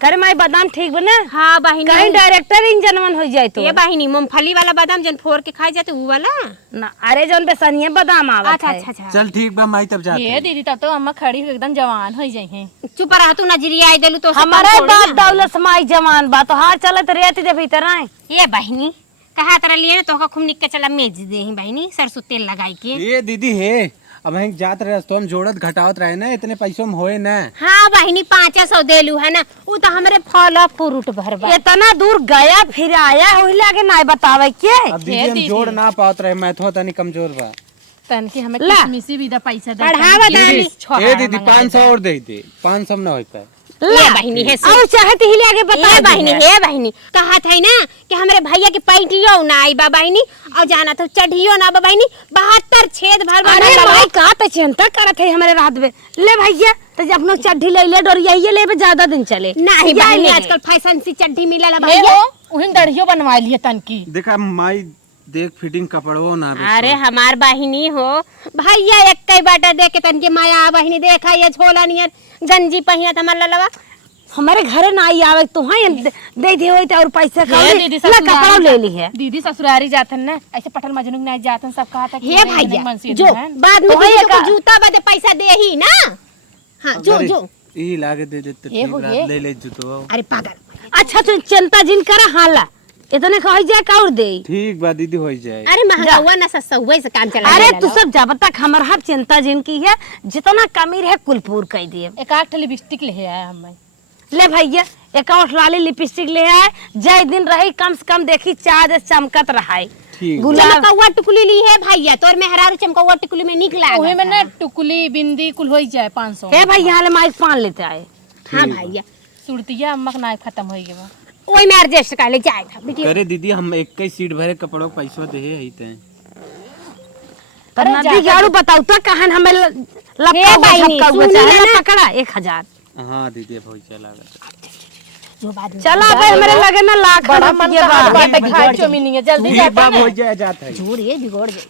करे माई बादाम ठीक बने? हाँ बहिनी। कहीं डायरेक्टर इंजनवन हो जाए तो ये बहिनी मूंगफली वाला बादाम जन फोड़ के खाए जाते वो वाला ना। अरे जौन बेसनिए बादाम आवत अच्छा है। अच्छा अच्छा चल ठीक बा माई तब जाते ये हैं। दीदी तब तो अम्मा खड़ी हो एकदम जवान हो जाई हैं। चुप रह तू नजरिया आई देलू तो हमारे बाप दौलत माई जवान बा तो हार चलत रहती दे भीतर आए। ये बहिनी कहा तरह लिए ना तो का खूब निक के चला मेज दे ही बहिनी सरसों तेल लगाई के। ये दीदी है अब हम जात रहे तो हम जोड़त घटावत रहे ना, इतने पैसों में होए ना। हाँ बहिनी 500 देलू है ना, वो तो हमरे फल फ्रूट भरबा। इतना दूर गया फिर आया होइले आगे ना बतावे के। अब दीदी हम जोड़ ना पावत रहे, मैं तो तनी कमजोर बा। तन की हमें ला। किसमिसी भी दा पैसा दे। बढ़ावा दानी। ए दीदी 500 और दे दे, 500 ना हो पाए। ये बहिनी है और चाहते ही आगे बता ये बहिनी है बहिनी कहा था ना कि हमारे भैया की पैंटियो ना आई बा बहिनी और जाना तो चढ़ियो ना बा बहिनी 72 छेद भर अरे भाई का त चिंता करत है हमारे रात में। ले भैया तो जब अपनो चड्ढी ले ले डोरिया ये ले ज्यादा दिन चले। नहीं या बहिनी ले। आजकल फैशन सी चड्ढी मिला ए भैया। वो उहिन दढ़ियो बनवा लिए तन की। देखा माई देख फिटिंग कपड़वो ना बेचो। अरे हमार बहिनी हो भैया एक कई बाटा देख के तन के माया बहिनी देखा ये झोला नियर गंजी पहिया त हमार ललवा हमारे घरे ना आई आवे तो हाँ दे दे होई और पैसा का ये दीदी ला कपड़ा ससुरारी ले ली है। दीदी ससुरारी जातन ना ऐसे पटल मजनू नहीं जातन सब कहा था कि हे मेरे भैया मन से जो है। बाद में तो दीदी ये को का- जूता बदे पैसा दे ही ना। हाँ जो अगर जो यही लागे दे देते ये ठीक हो रात ये। ले ले जुतो। अरे पागल। अच्छा तू चिंता जिन कर हाला इतने कह जाए का और दे। ठीक बा दीदी हो जाए। अरे महंगा ना सस्ता हुआ से काम चला। अरे तू सब जब तक हमार हर चिंता जिन की है जितना कमी रहे कुलपूर कर दिए। एक आठ लिपस्टिक ले आया हमें। ले भैया एक और लाली लिपस्टिक ले आए जय दिन रही कम से कम देखी चार चमकत रहा ठीक गुलाब चमकौआ टुकली ली है भैया तोर में हरारू चमकौआ टुकली में निक ओहे लागे। में ना टुकली बिंदी कुल हो जाए 500। हे भैया हाले माइक पान लेते आए। हाँ भैया सुरतिया अम्मा का नाइफ खत्म हो गया। ओई में एडजस्ट कर ले जाएगा बेटी। अरे दीदी हम एक ही सीट भरे कपड़ों का पैसा दे ही थे। पर नदी गाड़ू बताऊ तो कहन हमें हे लपका बहिनी, झपका हुआ सुनी चाहे है ना? पकड़ा 1000। हाँ दीदी अब हो चला गया। जो बाद में चला पे मेरे लगे ना लाख बड़ा मन रुपये का बा। बाटे खाए चौमिन नहीं है जल्दी ठीक जाता बा ना। हो जाए जाता है। जोड़ ये बिगड़ जाए।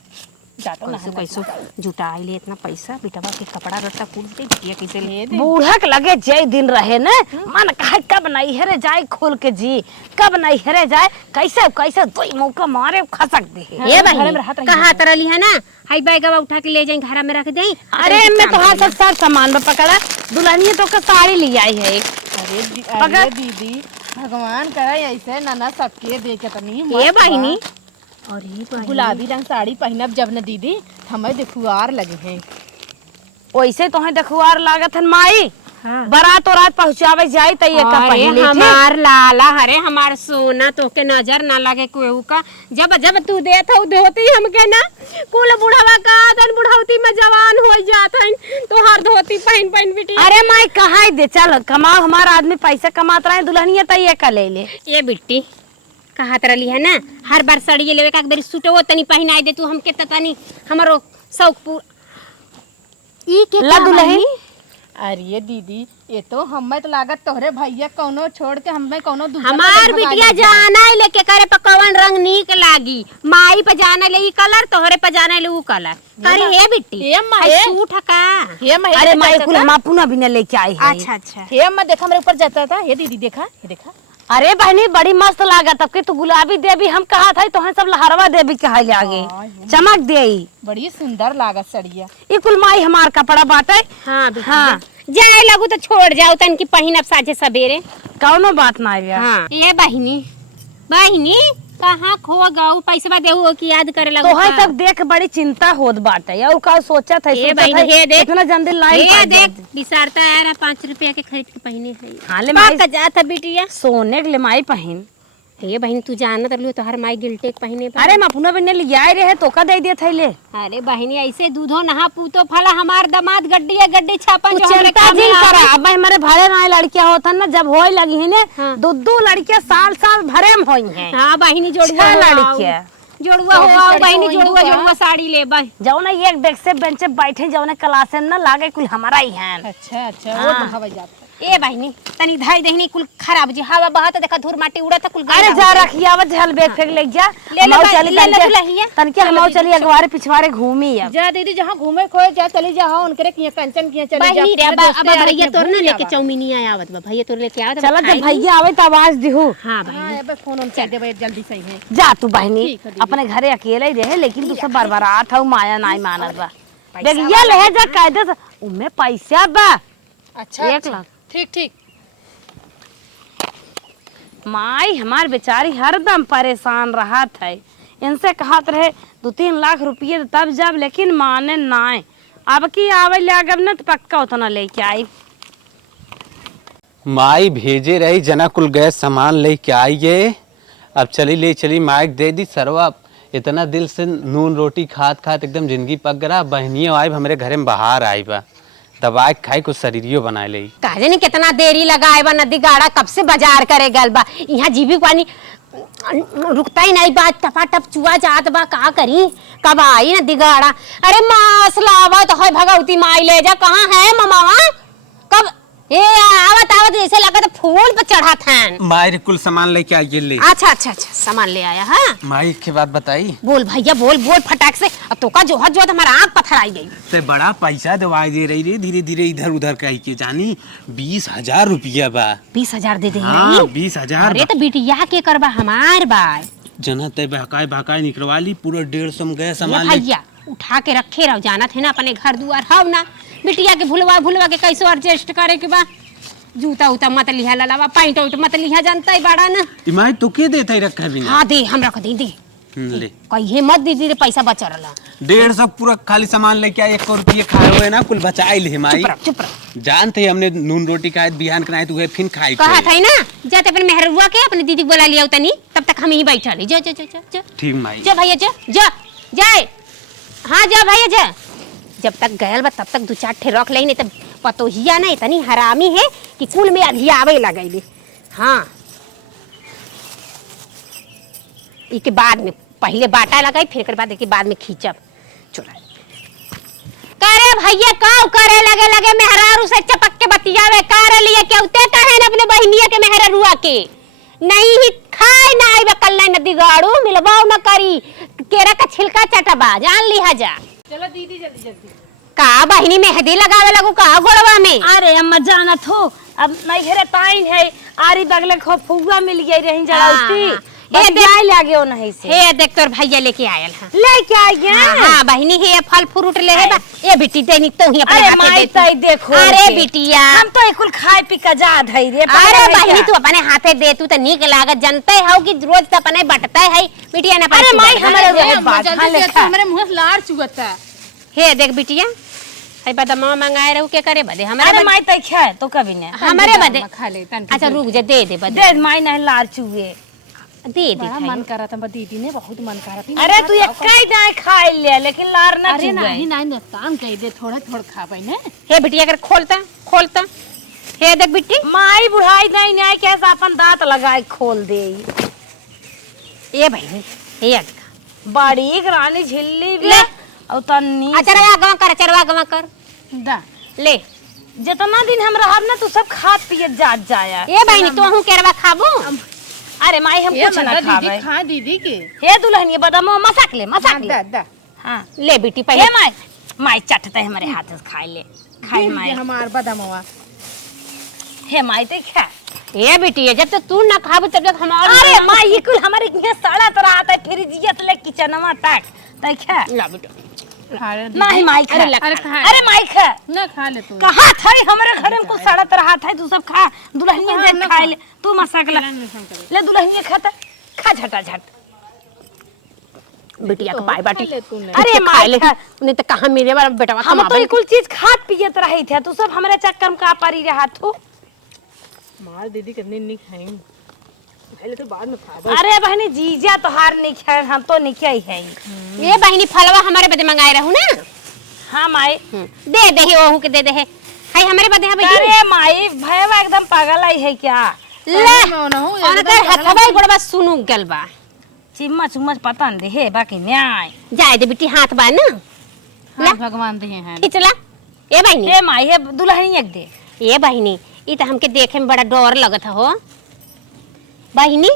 जाता ना। कैसो जुटाई ले इतना पैसा बेटवा के कपड़ा रट्टा कूद दे बिटिया कैसे ले। बूढ़ा के लगे जय दिन रहे न मन कहे कब नहीं हेरे जाए खोल के जी कब नहीं हेरे जाए कैसे कैसे दो मौका मारे खसक दे। ये घर में बहिनी रहत रही कहा तरह ली है ना हाई बैगवा उठा के ले जाए घर में रख दें। अरे मैं तो हाथ सब सामान में पकड़ा दुल्हनिया तो का साड़ी ले आई है। अरे दीदी भगवान करे ऐसे ना सबके देखे तो नहीं ये बहिनी गुलाबी रंग साड़ी पहनब जब न दीदी हमें देखुआर लगे हैं। वैसे तो है देखुआर लागत है माई बारात और रात पहुंचावे जाई त ये का अरे पहले हमार लाला हरे हमार सोना तो के नजर ना लगे कोई का जब जब तू देत हो धोती हमके ना कुल बुढ़ावा का आदन बुढ़ौती में जवान हो जात है तो हर धोती पहन पहन बिटी। अरे माई कहा दे चल कमाओ हमारा आदमी पैसा कमात रहे दुल्हनिया त ये का ले ले। ये बिट्टी कहा तरह ली है ना हर बार साड़ी लेवे का बार सूटो तनी पहनाई दे तू हमके तनी हमारो शौक पूर ई के ला दुल्हन अरे दीदी ये तो हमें तो लागत तोहरे भैया कौनो छोड़ के हमें कौनो दूसरा हमार बिटिया जाना है लेके करे पे कौन रंग नीक लागी माई पे जाना ले ई कलर तोहरे पे जाना ले ऊ कलर करे हे बिट्टी हे अम्मा, हाय हे। सूट का हे अम्मा, अरे हे माई देखा कुल हम पुनः भी न लेके आई है। अच्छा अच्छा हे अम्मा देखा मेरे ऊपर जाता था। ये दीदी देखा ये देखा अरे बहनी बड़ी मस्त लागत अब के तू गुलाबी देवी हम कहा था तो सब लहरवा देवी कहा आगे चमक दे बड़ी सुंदर लागत सड़िया। ई कुल माई हमार कपड़ा बाटे। हाँ बिटिया हाँ जाए लगू तो छोड़ जाओ तन की पहिन अब साझे सवेरे। कौनो बात ना आइया। हाँ ये बहिनी बहिनी कहाँ खो गऊ पैसा देऊ की याद करे लगू तो है सब देख बड़ी चिंता होत बाटे और का सोचा था ए बहनी, हे देख। इतना जल्दी लाइन ये देख बिसारता यार 5 रुपया के खरीद के पहिने है हाँ ले बाप माई का जात है बिटिया। सोने के ले माई पहन। हे बहन तू जानत रहलू तो हर माई गिल्टे के पहिने पर। अरे मपुना बिने लिया रहे तो का दे दिया था ले। अरे बहनी ऐसे दूधो नहा पूतो फला हमार दामाद गड्डी है गड्डी छापन जो हमरे चिंता काम जिन में करा आवे। अब हमारे भरे ना लड़कियां होतन ना जब होए लगी है ने हाँ। दो लड़कियां साल साल भरे में होई हैं। हाँ बहनी जोड़ुआ 6 हो आओ। लड़कियां जोड़ुआ हो आओ बहनी जोड़ुआ जोड़ुआ साड़ी ले बह। जौ ना एक डेस्क से बेंच पे बैठे जौ ना क्लास ना लागे कुल हमारा ही है। अच्छा अच्छा वो तो हवाई जाता ए बहिनी तनी धाई देहनी कुल खराब जी हवा बहत देखा धूर माटी उड़त कुल अरे जा रखिया आवत झल बैग फेंक ले जा ले ले हम चली ले ले दुल्हिया तन के हम चली अगवारे पिछवारे घूमी अब जा दीदी जहाँ घूमे खोए जा चली जा हाँ उनके किया कंचन किया चली जा बहिनी रे अपने अब दोस्ते भैया यार तोर ना के लेके भूल चौमिनी आवत बा भैया तोर लेके आवत चला जब भैया आवे त आवाज दिहु हां जावा। हाँ अब फोन उन कर देबे जल्दी सही है। जा तू बहनी ठीक है दीदी। अपने घरे अकेले ही रहे लेकिन तू सब बरबरात हऊ माया नाई मानत बा बेगिया ले जा कायदे से उमे पैसा बा अच्छा 1 लाख ठीक ठीक। माई हमार बेचारी हरदम परेशान रहत है इनसे कहत रहे 2-3 लाख रुपये तब जब लेकिन माने नाय अब की आवे लागब न तो पक्का उतना लेके आई माई भेजे रही जना कुल गैस सामान लेके आइए। अब चली ले चली माइक दे दी सरवा इतना दिल से नून रोटी खात खात एकदम जिंदगी पक गया। बहनियों आई हमारे घरे में बाहर आई बा दवाई खाई कुछ शरीरियो बनाए ले। काजे नहीं कितना देरी लगाए बा नदी गाड़ा कब से बाजार करे गल बा यहाँ जीवी पानी रुकता ही नहीं बा टपाटप चुआ जात बा का करी कब आई नदी गाड़ा। अरे मासला आवत है भगवती माई ले जा कहाँ है ममावा कब ए आवत आवत ऐसे लगा तो फूल पे चढ़ा था। माई कुल सामान लेके आइए ले। अच्छा अच्छा अच्छा सामान ले आया है माई के बात बताई बोल भैया बोल बोल फटाक से अब तो का जोहत जोहत हमारा आँख पत्थर आई गई। ते बड़ा पैसा दवाई दे रही रे धीरे धीरे इधर उधर कही के जानी 20,000 रुपया बा। 20,000 दे दे हाँ 20,000। अरे तो बिटिया के करबा हमार बा जना ते बहकाए बहकाए निकलवा ली पूरा 150 में गया ये सामान ले। भैया उठा के रखे रहो जाना थे ना अपने घर दुआर हव ना बिटिया के भुलवा भुलवा के कैसे एडजस्ट करे के बा जूता उता मत लिहा ललावा पैंट उट मत लिहा जानता है बड़ा ना। इमाई तो के देता ही रखा बिना। हाँ दे हम रख दे ले कहिए मत दीदी पैसा बचा रहा 150 पूरा खाली सामान लेके आए 1 रुपये खाए हुए ना कुल बचाई ले माई। चुप रह जानते ही हमने नून रोटी खाए बिहान के नाई तो फिर खाई कहा था ना जाते अपने मेहरुआ के अपने दीदी बोला लिया तनी तब तक हम ही बैठा ली जा जा जा जा जा ठीक माई। जा भैया जा जा जाए हाँ जा भैया जा जब तक गयल बा तब तक 2-4 ठे रख ले नहीं तब पतोहिया ना इतनी हरामी है कि कुल में अधियावे लगैली। हाँ इसके बाद में पहले बाटा लगाई फिर के बाद के बाद में खींचब चोरा करे भैया काऊ करे लगे लगे मेहरारू से चपक के बतियावे करे लिए केउते कहे न अपने बहिनिया के मेहरारुआ के नहीं ही खाए ना आई बकल नहीं नदी गाड़ू मिलवाओ न करी केरा का छिलका चटबा जान लिहा जा। चलो दीदी जल्दी जल्दी। का बहिनी मेहंदी लगावे लगू का गोड़वा में। अरे अम्मा जानत हो अब नहीं घरे पाइन है आरी बगले खो फुगवा मिल गई रही जड़ौती ये जाए लागे हो नहीं से हे देख तोर भैया लेके आयल है लेके आ गया। हां बहिनी हे फल फ्रूट ले है बा ए बेटी देनी तो ही अपने अरे हाथे माई दे ताई देखो अरे के। बिटिया हम तो कुल खाए पी का जा धई रे अरे बहिनी तू अपने हाथे दे तू तो नीक लागत जानते हो कि रोज तो अपने बटता है बिटिया ना अरे माई हमारे अरे रोज अम्मा बात जल्दी खा से लेखा हमारे मुंह से लार चुगता। हे देख बिटिया है बदमा मंगाए रहू के करे बदे अरे हमारे माई ताई खाए तो कभी ने हमारे बदे खा ले तन अच्छा रुक जा दे दे बदे दे माई नहीं लार चुए दे दे बड़ा खाई। मन कर रहा था दीदी ने बहुत मन कर रहा था। अरे तू एक कई जाए खाए ले लेकिन लार ना अरे चुए नहीं नहीं नुकसान कह दे थोड़ा थोड़ा खा पाई ने। हे बिटिया कर खोलता हे देख बिट्टी माई बुढ़ाई नहीं कैसा अपन दांत लगाए खोल दे ये बहिनी हे अटका बड़ी रानी झिल्ली भी ले। और तन्नी चरवा गवा कर दा ले जितना दिन हम रहब ना तू सब खा पिए जात जाया ये बहिनी तू हूं केरवा खाबू अरे माई हम ये कुछ ना मतलब खावे दीदी खा दीदी के। हे दुल्हन ये बदाम मसाक ले दा दा हां ले बेटी हे पहले माई माई चटते हमारे हाथ से खाए ले खाए माई हमार बदामवा। हे माई ते खा ये बेटी जब तक तू ना खाबू तब तक हम और अरे माई ये कुल हमारे यहाँ सड़ा तो आता है फिर जियत ले किचनवा तक ते खा ला बेटा खा ले दीदी। नहीं माई खा अरे खा अरे माई खा ना खा ले तू। कहा था हमारे घर में कुछ सड़ा तो रहा था तू सब खा दुल्हनिया दे खा ले तू मसाक ले दुल्हनिया खाता खा झटा झट बिटिया का पाई बाटी ले तूने। अरे माई ले नहीं तो कहां मेरे वाला बेटा हम तो ये कुल चीज खात पियत रही थे तू सब हमारे चक्कर में का परी रहा तू मार दीदी कितनी नहीं खाएंगे पहले तो बाद में खा। अरे बहनी जीजा तो हार नहीं खाए हम तो नहीं खाई है ये बहिनी फलवा हमारे बदे मंगाए रहू ना हाँ माई दे दे हे ओहू के दे दे है हाय हमारे बदे है बहिनी अरे माई भैया एकदम पागल आई है क्या ले मैं ना हूं और कर हथवा गोड़वा सुनु गल बा चिम्मच उम्मच पता नहीं हे बाकी न्याय जाए दे बिटी हाथ बा ना हाँ, भगवान दिए हैं। खिचला ए बहिनी हे माई हे दुल्हन एक दे ए बहिनी ई तो हमके देखे में बड़ा डर लगत हो बहिनी।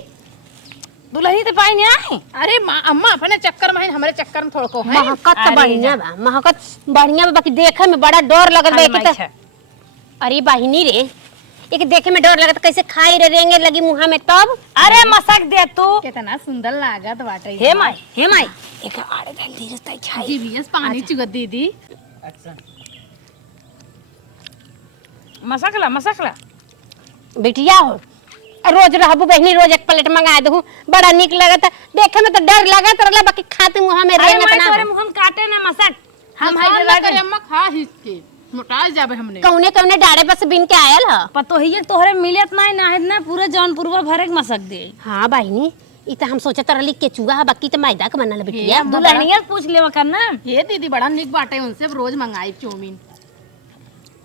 दुल्हनी तो पाई नहीं आई। अरे अम्मा अपने चक्कर में है, हमारे चक्कर में थोड़को है। महकत तो बढ़िया बा, महकत बढ़िया बा, बाकी देखे में बड़ा डर लगत बा। एक तो अरे बहिनी रे, एक देखे में डर लगत, कैसे खाई रे रेंगे लगी मुंह में तब। अरे मसक दे तू। कितना सुंदर लागत बाटे। हे माई एक आड़े डाल दी रस्ता खाई। जी बीएस पानी चुगत दीदी। मसकला बिटिया हो, रोज रहबू बहनी, रोज एक प्लेट मंगा दू, बड़ा निक लगत। देखे में तो डर लगत रहला, बाकी खाते मुंह में अरे रेंगत माई ना। तोरे मुंह में काटे ना मसक। हम मसाल हाई ना लगे करे अम्मा, खा हिसके मोटा जाबे हमने। कौने कौने डाड़े पर से बिन के आयल ह। पतो ही तोहरे मिलत ना ना है ना, पूरे जौनपुरवा भरे के मसक दे। हाँ बहिनी, ई तो हम सोचत रहली केचुआ है, बाकी तो मैदा के बनल बिटिया। दुल्हनिया से पूछ लेवा करना। ये दीदी बड़ा निक बाटे, उनसे रोज मंगाई चाउमीन।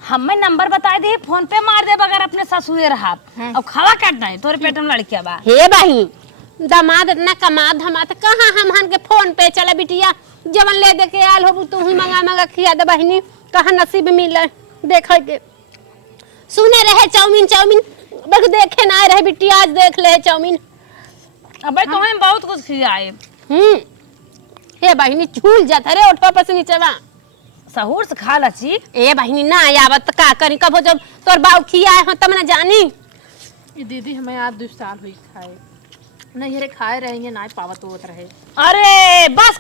हमें नंबर बता दे, फोन पे मार दे अगर अपने ससुरे रहा। अब खावा काटना है तोरे पेट में लड़किया बा। हे बहिनी, दामाद इतना कमा धमात कहाँ हमहन के फोन पे चला बिटिया, जवन ले दे के आयल हो तू ही मंगा खिया दे बहिनी, कहाँ नसीब मिले देखे के। सुने रहे चाउमीन बस देखे ना रहे बिटिया, आज देख ले चाउमीन। अब तुम्हें बहुत कुछ खिलाए। हे बहिनी झूल जाता रे ओठवा पर से नीचे बा। सहूर से खा लची। ए बहिनी ना आवत का करी, कबो जब तोर बाऊ खियाए हो तब ना जानी। ये दीदी हमें आज 2 साल हुई खाए नहीं, हरे खाए रहेंगे ना पावत होत रहे। अरे बस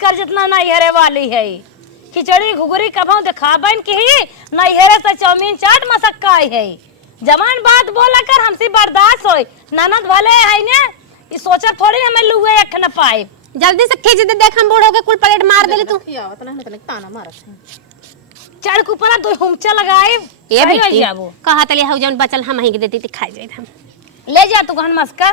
कर जितना नैहरे वाली है। खिचड़ी घुगरी कभाऊ दिखाबन की नैहरे से चाउमीन चाट मसक्का है। जवान बात बोला कर, हमसे बर्दाश्त होई। ननद वाले है ने, ई सोचा थोड़ी हमें लुए एक न पाए। जल्दी से खींच दे, देख हम बूढ़ो के कुल प्लेट मार देले तू। खियावत ना मतलब ताना मारत है। चढ़ के ऊपर 2 हुमचा लगाए। ए बेटी कहा तले हौ जौन बचल हम ही के देती खाई जाए हम। ले जा तू गहन मस्का।